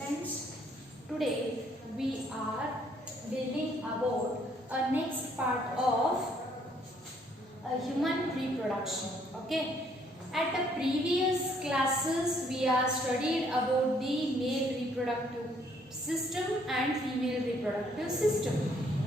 friends, today we are dealing about a next part of human reproduction. Okay, at the previous classes we are studied about the male reproductive system and female reproductive system.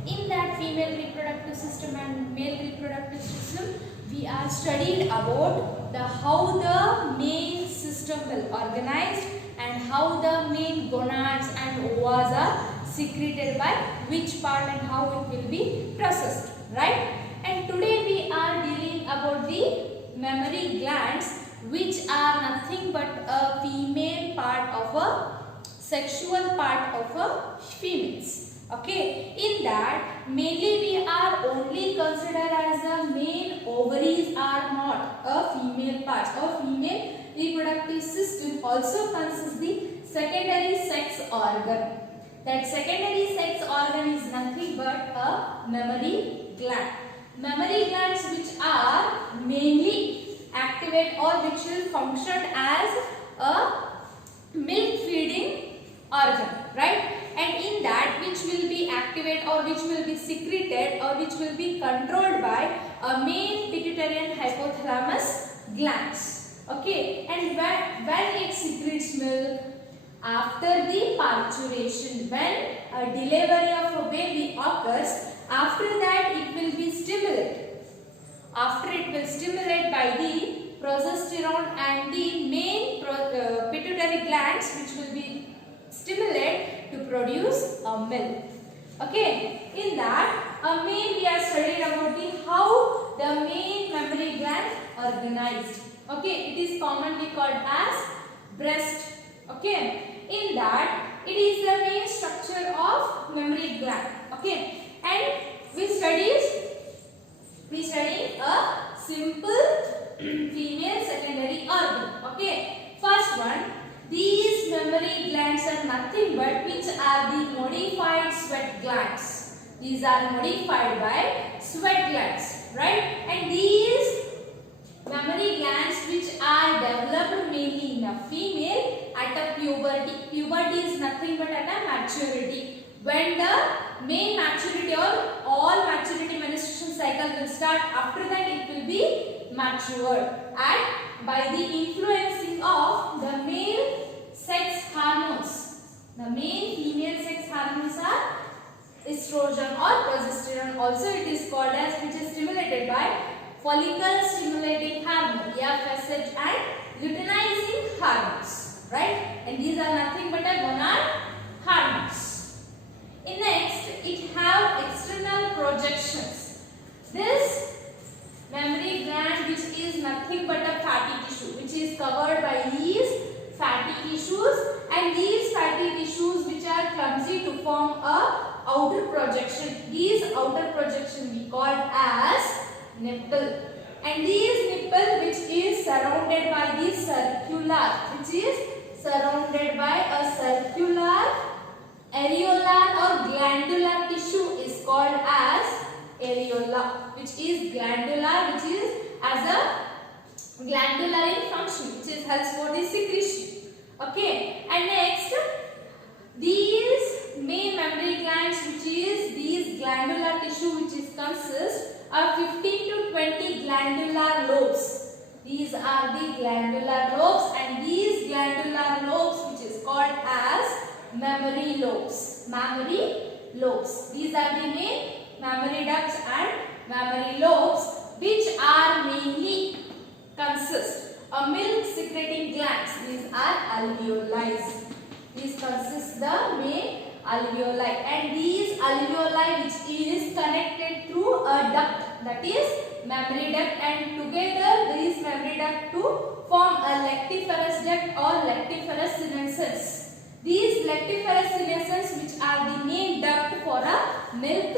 In that female reproductive system and male reproductive system, we are studied about the how the main system will organized and how the main gonads and ovaries are secreted by which part and how it will be processed, right? And today we are dealing about the mammary glands, which are nothing but a female part of a sexual part of a females. Okay, in that mainly we are only considered as the male ovaries are not a female part. A female reproductive system also consists the secondary sex organ. That secondary sex organ is nothing but a mammary gland. Mammary glands which are mainly activate or which will function as a milk feeding organ, right? And in that which will be activated or which will be secreted or which will be controlled by a main pituitary and hypothalamus glands. Okay, and when it secretes milk after the parturition, when a delivery of a baby occurs, after that it will be stimulated. After it will stimulate by the progesterone and the main pituitary glands which will be stimulate to produce a milk. Okay, in that main we are studied about the how the main mammary gland organized. Okay, it is commonly called as breast. Okay, in that it is the main structure of mammary gland. Okay, and we study a simple female secondary organ. Okay, first one. These mammary glands are nothing but which are the modified sweat glands. These are modified by sweat glands, right? And these mammary glands which are developed mainly in a female at a puberty. Puberty is nothing but at a maturity. When the main maturity or all maturity menstruation cycle will start, after that it will be matured. And by the influencing of the male sex hormones. The male female sex hormones are estrogen or progesterone. Also it is called as, which is stimulated by follicle stimulating hormone, FSH, and luteinizing hormones, right? And these are nothing but a gonad hormones. In next, it have external projections. This mammary gland which is nothing but a fatty tissue which is covered by these fatty tissues, and these fatty tissues which are clumsy to form a outer projection. These outer projection we call as nipple, and these nipple which is surrounded by the circular, which is surrounded by a circular areolar or glandular tissue is called as areola, which is glandular, which is as a glandular in function, which is helps for the secretion. Okay, and next these main mammary glands, which is these glandular tissue which is consist of 15 to 20 glandular lobes. These are the glandular lobes, and these glandular lobes which is called as mammary lobes. Mammary lobes. These are the main mammary ducts and mammary lobes which are mainly consist of milk secreting glands. These are alveoli. These consist the main alveoli, and these alveoli which is connected through a duct, that is mammary duct, and together these mammary duct to form a lactiferous duct or lactiferous senescence. These lactiferous senescence which are the main duct for a milk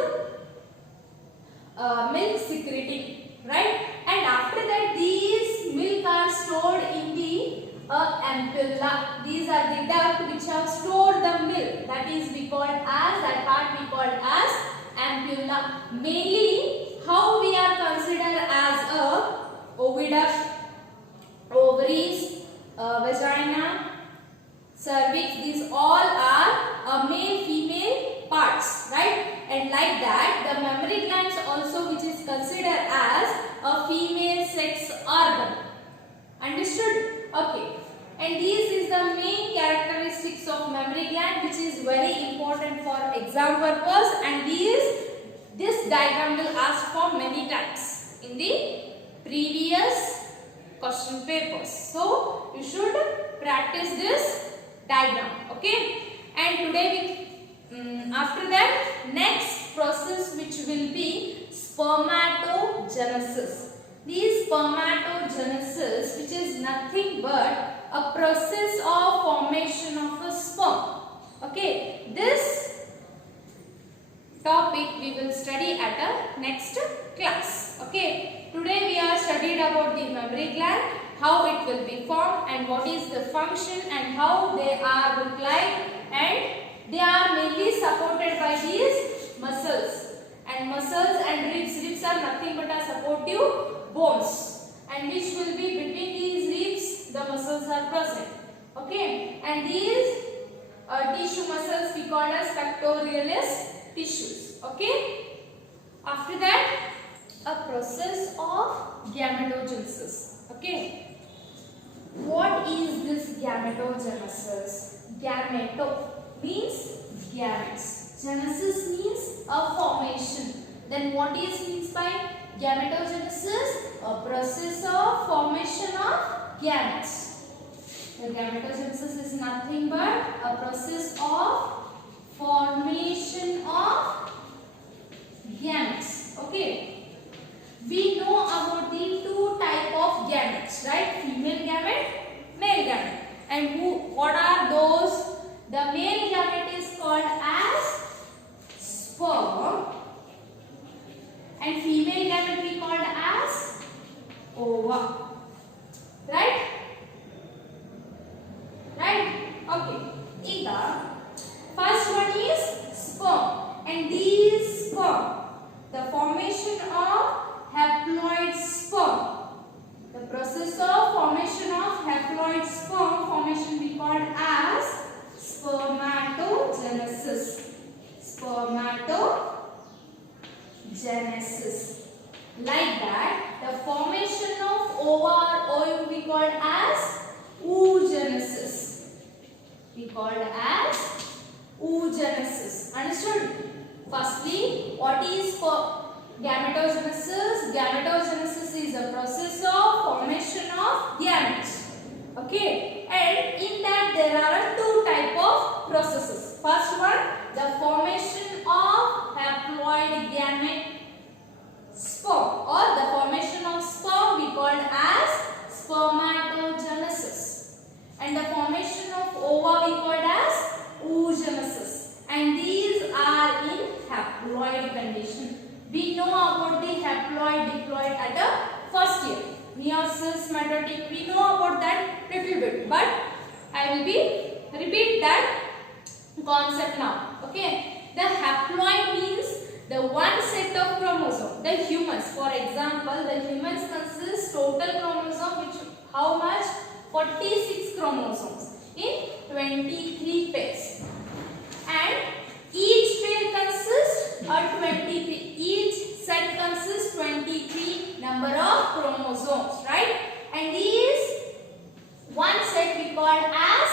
secreting, right? And after that these milk are stored in the ampulla. These are the duct which have stored the milk, that is we called as, that part we called as ampulla. Mainly how we are considered as a oviduct, ovaries, vagina, cervix, these all And this is the main characteristics of mammary gland, which is very important for exam purpose, and this diagram will ask for many times in the previous question papers. So you should practice this diagram, okay? And today after that, next process which will be spermatogenesis. This spermatogenesis, which is nothing but a process of formation of a sperm. Okay, this topic we will study at a next class. Okay, today we are studied about the mammary gland, how it will be formed and what is the function and how they are look like, and they are mainly supported by these muscles, and muscles and ribs. Ribs are nothing but a supportive bones, and which will be between these ribs the muscles are present. Okay, and these tissue muscles we call as pectoralis tissues. Okay, after that a process of gametogenesis. Okay, what is this gametogenesis? Gameto means gametes. Genesis means a formation. Then what is means by gametogenesis? A process of formation of gametes. The gametogenesis is nothing but a process of formation of gametes. Okay. We know about the two type of gametes, right? Female gamete, male gamete. And what are those? The male gamete is called as sperm, and female gamete we called as ova. Right? Right? Okay. In the first one is sperm, and these sperm, the formation of haploid sperm. The process of formation of haploid sperm formation we called as spermatogenesis. Spermatogenesis. Like that, the formation of ova or ovum we called as oogenesis. We called as oogenesis. Understood? Firstly, what is gametogenesis? Gametogenesis is a process of formation of gametes. Okay, and in that there are two type of processes. First one, the formation of haploid gamete sperm, or the formation of sperm we called as spermatogenesis, and the formation of ova we called as oogenesis, and these are in haploid condition. We know about the haploid diploid at the first year. Meiosis, mitotic, we know about that little bit, but I will repeat that concept now. Okay, the haploid means the one set of chromosome. The humans, for example, the humans consist total chromosome which how much? 46 chromosomes in 23 pairs, and each pair consists of 23. Each set consists 23 number of chromosomes, right? And these one set we call as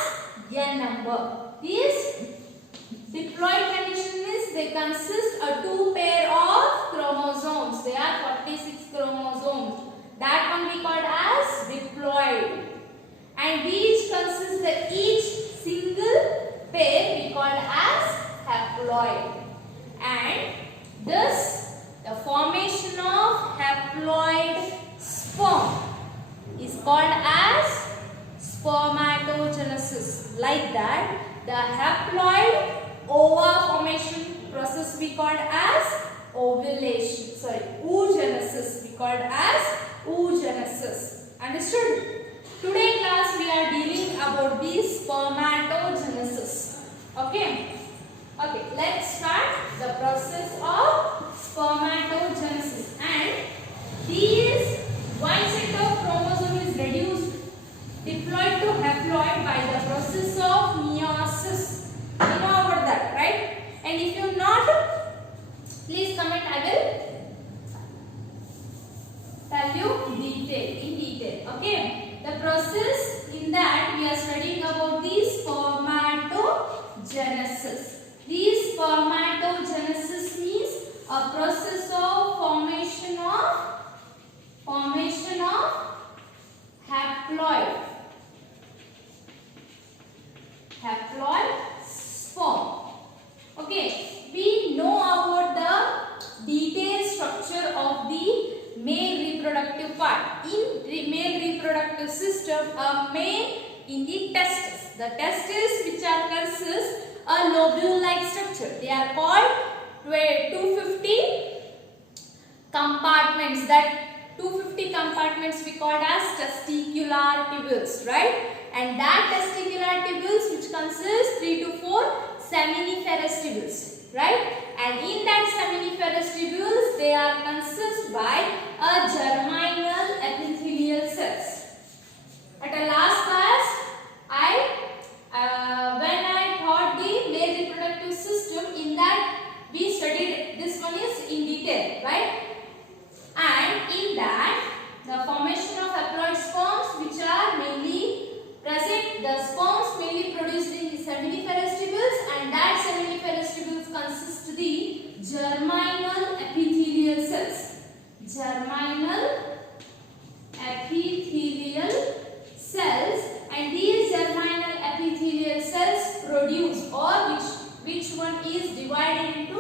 n number. This diploid condition means they consist of two pair of chromosomes. They are 46 chromosomes. That one we called as diploid. And which consists of each single pair we called as haploid. And thus the formation of haploid sperm is called as spermatogenesis. Like that, the haploid ova formation process we called as ovulation. Oogenesis we called as oogenesis. Understood? Today class we are dealing about the spermatogenesis. Okay. Okay, let's start the process of spermatogenesis. And these one set of chromosome is reduced diploid to haploid by the process of meiosis. You know about that, right? And if you not, please comment. I will tell you in detail. Okay, the process process. In that we are studying about the spermatogenesis. The spermatogenesis means a process of formation of haploid sperm. Okay, we know about the detailed structure of the male reproductive part. In the male reproductive system, a male in the testes. The testes which are consist a lobule-like structure. They are called 250 compartments. That 250 compartments we called as testicular tubules, right? And that testicular tubules which consist 3 to 4 seminiferous tubules, right? And in that seminiferous tubules, they are consist by a germinal epithelial cells. At the last class, when I taught the male reproductive system, in that we studied this one is in detail, right? And in that, the formation of haploid sperms which are mainly present, the sperms mainly produced in the seminiferous tubules, and that seminiferous tubules consist the germinal epithelial cells. Germinal epithelial cells, and these germinal epithelial cells produce, or which one is divided into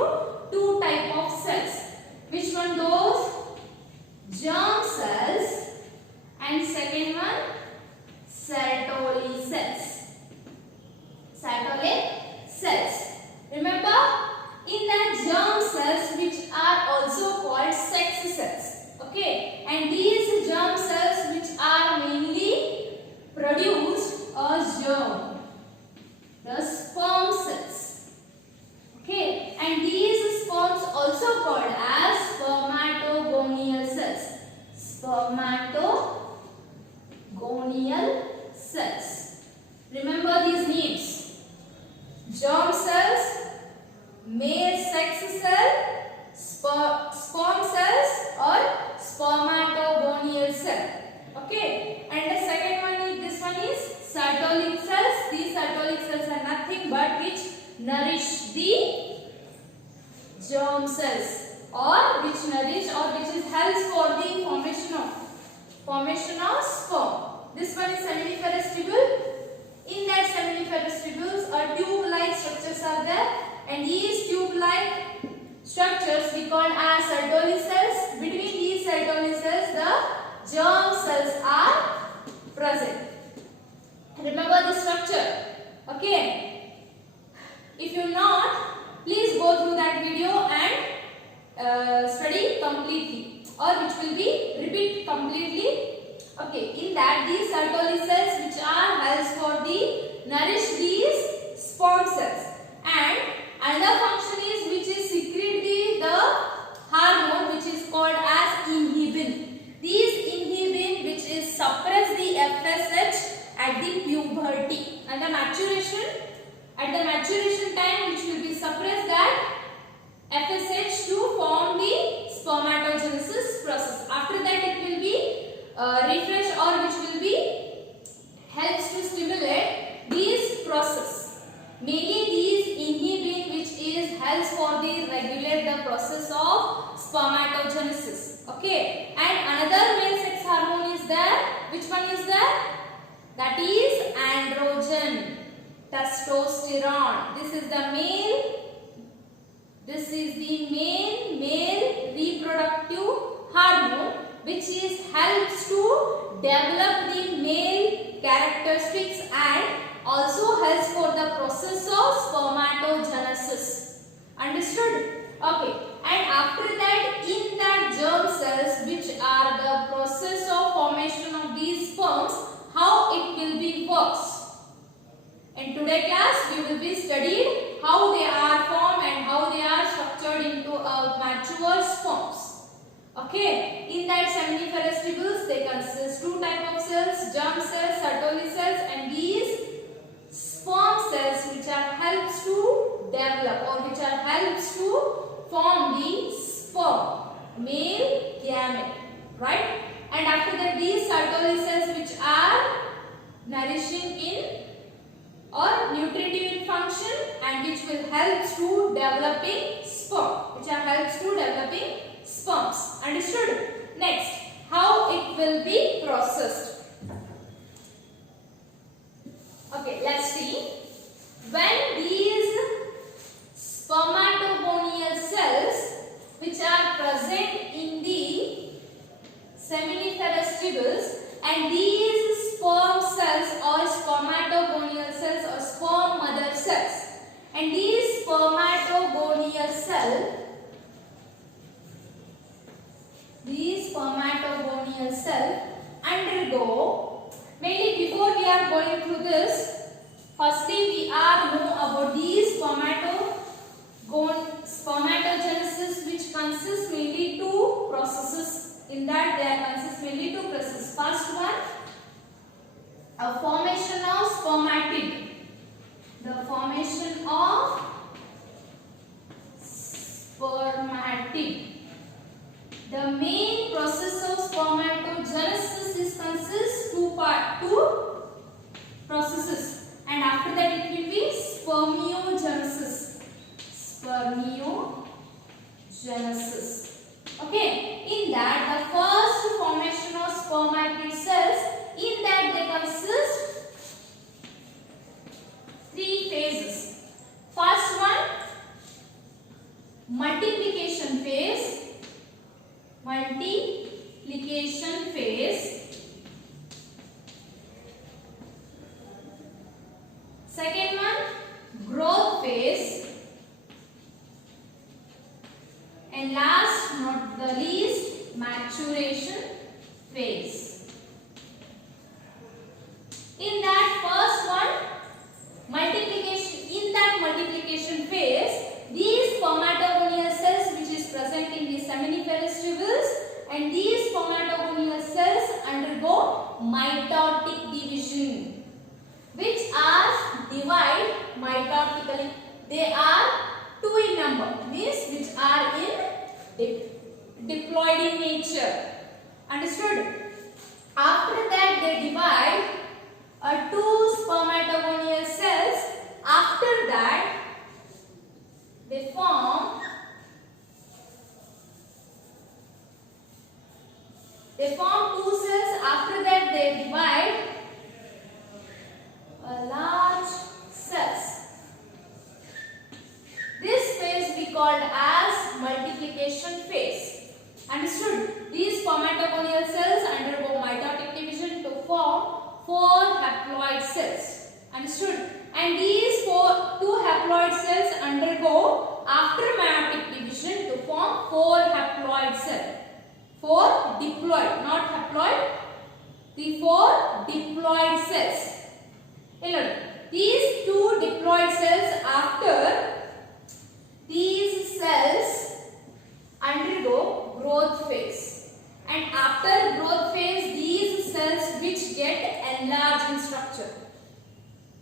two type of cells. Which one? Those germ cells, and second one Sertoli cells. Sertoli cells. Remember, in the germ cells which are also called sex cells. Okay, and these germ cells which are mainly produced as germ, the sperm cells. Okay, and these sperms also called as spermatogonial cells. Spermatogonial cells. Remember these names: germ cells, male sex cell, sperm cells or spermatogonial cell. Okay, and the second one is, this one is Sertoli cells. These Sertoli cells are nothing but which nourish the germ cells, or which nourish or which is helps for the formation of sperm. This one is seminiferous tubule. In that seminiferous tubules, tube-like structures are there, and these tube-like structures we call as Sertoli cells. Between these Sertoli cells, the germ cells are present. Remember the structure. Okay. If you not, please go through that video and study completely, or which will be repeat completely. Okay, in that these Sertoli cells which are helps for the nourish these sperm cells, and another function is which is secrete the hormone which is called as inhibin. These inhibin which is suppress the FSH at the puberty and the maturation. At the maturation time, which will be suppress that FSH to form the spermatogenesis process. After that, it will be refresh, or which will be helps to stimulate this process. Mainly these inhibin which is helps for the regulate the process of spermatogenesis. Okay, and another male sex hormone is there. Which one is there? That is androgen, testosterone. This is the male male reproductive hormone which is helps to develop the male characteristics and also helps for the process of spermatogenesis. Understood? Okay, and after that, in that germ cells which are the process of formation of these sperms, how it will be works. In today's class, we will be studied how they are formed and how they are structured into a mature sperms. Okay, in that seminiferous tubules, they consist two type of cells: germ cells, Sertoli cells, and these sperm cells which are helps to develop, or which are helps to form the sperm, male gamete, right? And after that, these Sertoli cells which are helps to developing sperm, which are helps to developing sperms. Understood? Next, how it will be processed. Okay, let's see. When these spermatogonial cells, which are present in the seminiferous tubules, and these sperm cells or spermatogonial cells or sperm mother cells, and these spermatogonial cell undergo, mainly before we are going through this, firstly we are know about these spermatogenesis, which consists mainly two processes. In that there consists mainly two processes. First one, a formation of spermatid. The formation of spermatid. The main process of spermatogenesis is consists two processes, and after that it will be spermiogenesis. Spermiogenesis. Okay, in that the first formation of spermatid cells, in that they consist three phases. First one, multiplication phase. Second one, growth phase. And last, not the least, maturation phase. In that first one, multiplication phase, these spermatogonial cells which is present in the seminiferous tubules, and these spermatogonial cells undergo mitotic division, which are divided mitotically. They are two in number, means which are in diploid in nature. Understood? After that they divide two spermatogonial cells. After that they form two cells. After that they divide large cells. This phase we called as multiplication phase. Understood? These spermatogonial cells undergo mitotic division to form 4 haploid cells. Understood? And these two haploid cells undergo after meiotic division to form 4 haploid cells. 4 diploid, not haploid. The 4 diploid cells. These 2 diploid cells, after these cells undergo growth phase, and after growth phase these cells which get enlarged in structure.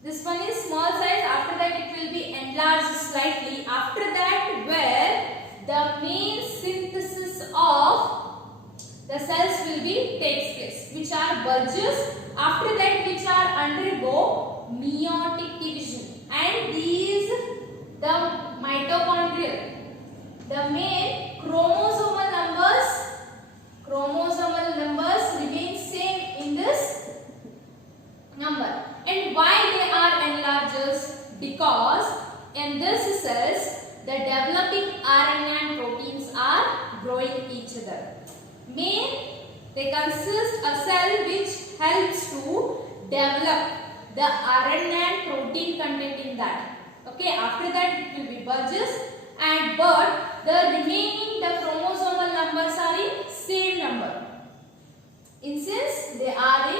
This one is small size, after that it will be enlarged slightly. After that, where the main synthesis of the cells will be takes place, which are bulges. After that, which are undergo meiotic division, and these the mitochondrial, the main chromosomal numbers remain same in this number. And why they are enlarged? Because in these cells the developing RNA and proteins are growing each other. They consist a cell which helps to develop the RNA and protein content in that. Okay, after that it will be bulges, and but the remaining the chromosomal numbers are in same number. Since they are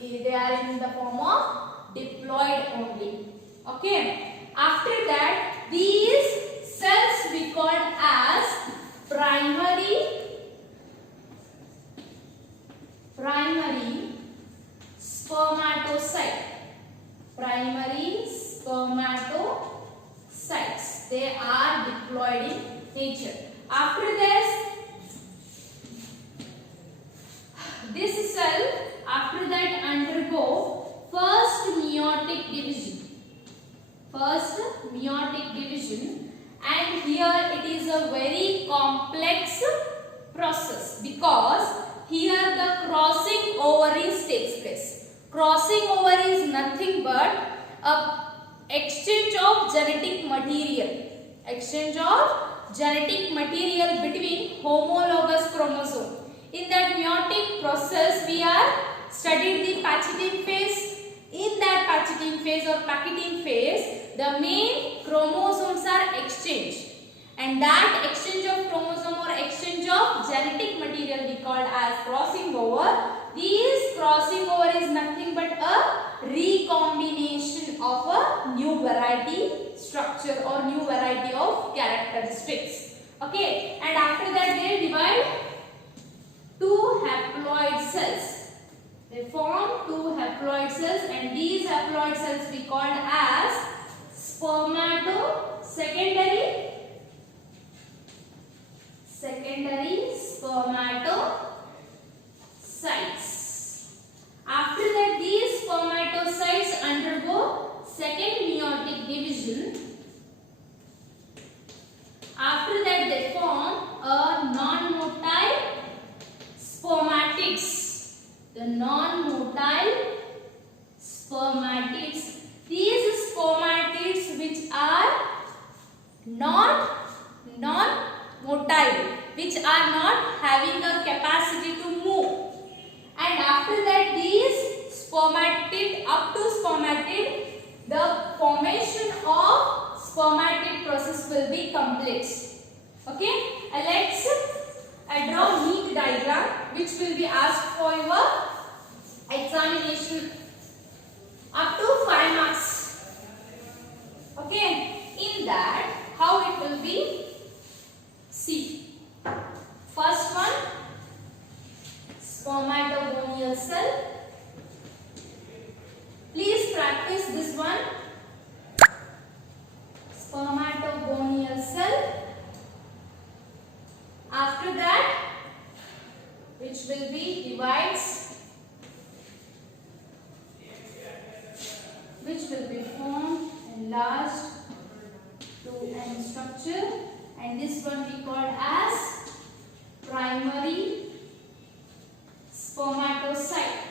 in the form of diploid only. Okay. After that, these cells we called as primary spermatocyte. Primary spermatocytes. They are diploid in nature. After this cell, after that undergo first meiotic division. First meiotic a very complex process because here the crossing ovaries takes place. Crossing over is nothing but a exchange of genetic material. Exchange of genetic material between homologous chromosome. In that meiotic process, we are studied the pachytene phase. In that pachytene phase or pachytene phase, the main chromosomes are exchanged, and that exchange of chromosome or exchange of genetic material we called as crossing over. This crossing over is nothing but a recombination of a new variety structure or new variety of characteristics. Okay, and after that they divide two haploid cells. They form two haploid cells, and these haploid cells we called as secondary spermatocytes. After that, these spermatocytes undergo second meiotic division. After that, they form a non-motile spermatids. The non-motile spermatids. These spermatids which are not non-motile, which are not having a capacity to move. And after that, these spermatid, up to spermatid, the formation of spermatid process will be complete. Okay, let's draw neat diagram which will be asked for your examination up to 5 marks. Okay, in that how it will be? See, first one, spermatogonial cell. Please practice this one. Spermatogonial cell. After that, which will be divides, which will be formed, enlarged to end structure, and this one we call as primary spermatocyte.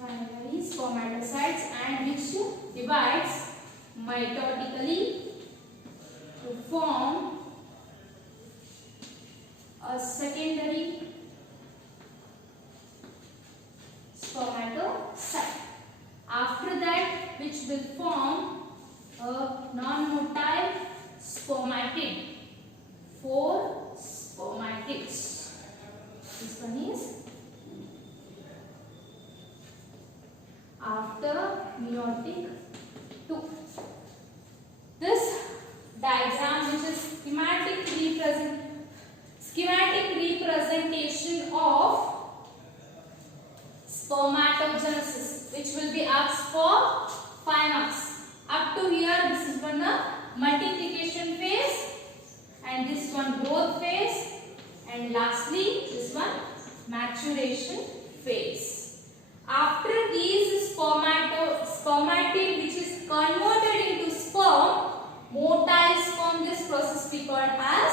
Primary spermatocytes, and which divides mitotically to form a secondary spermatocyte. After that, which will form a non-motile spermatid. 4 spermatids. This one is after meiotic 2. This diagram, which is schematic representation of spermatogenesis, which will be asked for 5 marks. Up to here, this is one multiplication phase, and this one growth phase, and lastly this one maturation phase. After these spermatid which is converted into sperm, motile sperm, this process we called as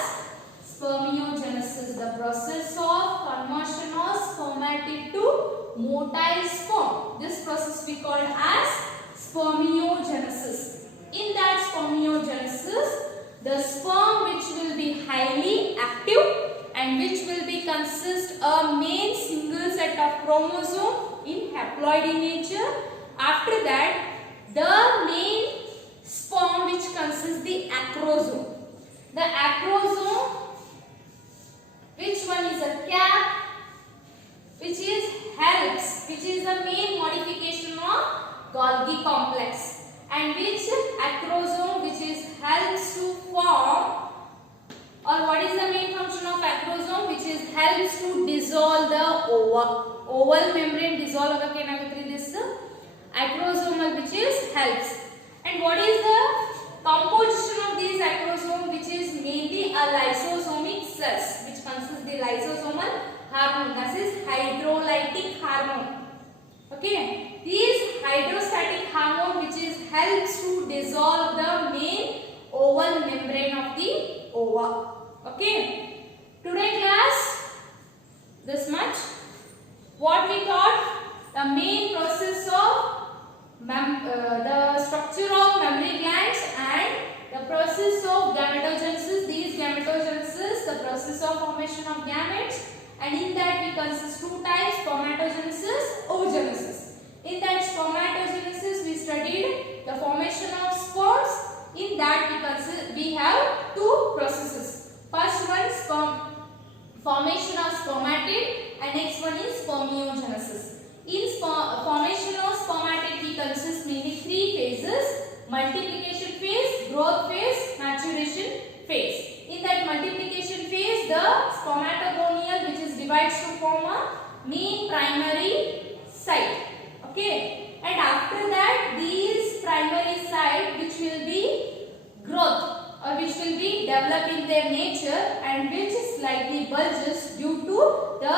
spermiogenesis, the process of conversion of spermatid to motile sperm. This process we called as spermiogenesis. In that spermiogenesis, the sperm which will be highly active and which will be consist a main single set of chromosome in haploid in nature. After that, the main sperm which consists the acrosome. The acrosome, which one is a cap, which is helps, which is the main modification of Golgi complex, and which acrosome which is helps to form, or what is the main function of acrosome, which is helps to dissolve the oval membrane, dissolve this acrosomal, which is helps. And what is the composition of these acrosome, which is mainly a lysosomic cells, which consists the lysosomal hormone, that is hydrolytic hormone. Okay, these hydrostatic hormone which is helps to dissolve the main oval membrane of the ova. Okay, today class this much. What we taught, the main process of the structure of mammary glands and the process of gametogenesis. These gametogenesis, the process of formation of gametes, and in that we consist two types, spermatogenesis, oogenesis. In that spermatogenesis we studied the formation of sperms. In that we have two processes. First one formation of spermatid and next one is spermiogenesis. In formation of spermatid we consist mainly three phases: multiplication phase, growth phase, maturation phase. In that multiplication phase, the spermatogonial which is divides to form a main primary site. Okay, and after that these primary site which will be growth or which will be developed in their nature and which slightly bulges due to the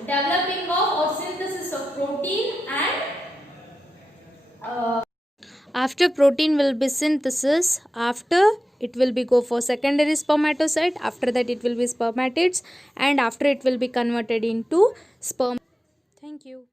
developing of or synthesis of protein and after protein will be synthesis, after it will be go for secondary spermatocyte, after that it will be spermatids, and after it will be converted into sperm. Thank you.